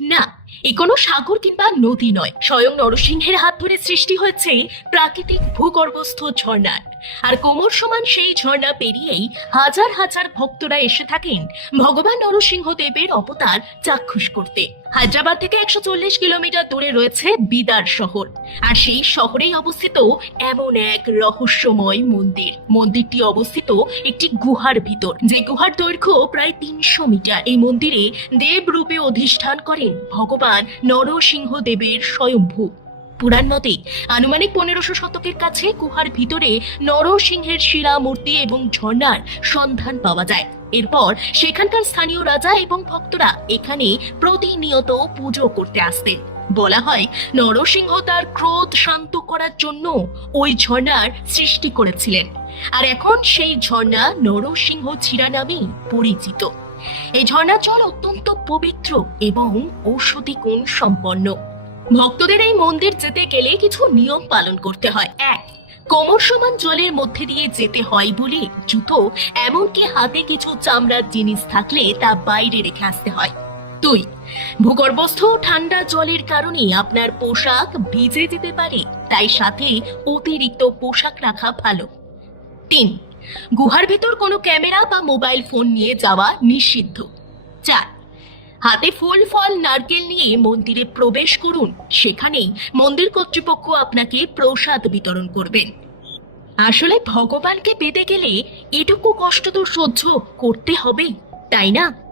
না এ কোনো সাগর কিংবা নদী নয়, স্বয়ং নরসিংহের হাত ধরে সৃষ্টি হয়েছে প্রাকৃতিক ভূগর্ভস্থ ঝর্ণার আর কোমর সমান সেই ঝর্ণা পেরিয়েই হাজার হাজার ভক্তরা এসে থাকেন ভগবান নরসিংহ দেবের অবতার চাক্ষুষ করতে। হায়দ্রাবাদ থেকে একশো চল্লিশ কিলোমিটার দূরে রয়েছে বিদার শহর। আর সেই শহরেই অবস্থিত এমন এক রহস্যময় মন্দির। মন্দিরটি অবস্থিত একটি গুহার ভিতর। যে গুহার দৈর্ঘ্য প্রায় তিনশো মিটার। এই মন্দিরে দেব রূপে অধিষ্ঠান করেন ভগবান নরসিংহ দেবের স্বয়ম্ভূ। পুরাণ মতে আনুমানিক পনেরোশো শতকের কাছে গুহার ভিতরে নরসিংহের শিলা মূর্তি এবং ঝর্ণার সন্ধান পাওয়া যায়। এরপর সেখানকার স্থানীয় রাজা এবং ভক্তরা এখানে প্রতিনিয়ত পুজো করতে আসতেন। বলা হয় নরসিংহ তার ক্রোধ শান্ত করার জন্য ওই ঝর্ণার সৃষ্টি করেছিলেন। আর এখন সেই ঝর্ণা নরসিংহ ছিরা নামেই পরিচিত। এই ঝর্ণার জল অত্যন্ত পবিত্র এবং ঔষধি গুণ সম্পন্ন। ভক্তদের এই মন্দির যেতে গেলে কিছু নিয়ম পালন করতে হয়। এক, কোমর সমান জলের মধ্যে দিয়ে যেতে হয় বলে জুতো, এমনকি হাতে কিছু চামড়ার জিনিস থাকলে তা বাইরে রেখে আসতে হয়। দুই, ভূগর্ভস্থ ঠান্ডা জলের কারণে আপনার পোশাক ভিজে যেতে পারে, তাই সাথে অতিরিক্ত পোশাক রাখা ভালো। তিন, গুহার ভেতর কোনো ক্যামেরা বা মোবাইল ফোন নিয়ে যাওয়া নিষিদ্ধ। চার হাতে ফুল ফল, নারকেল নিয়ে মন্দিরে প্রবেশ করুন। সেখানেই মন্দির কর্তৃপক্ষ আপনাকে প্রসাদ বিতরণ করবেন। আসলে ভগবানকে পেতে গেলে এটুকু কষ্ট তো সহ্য করতে হবে তাই না?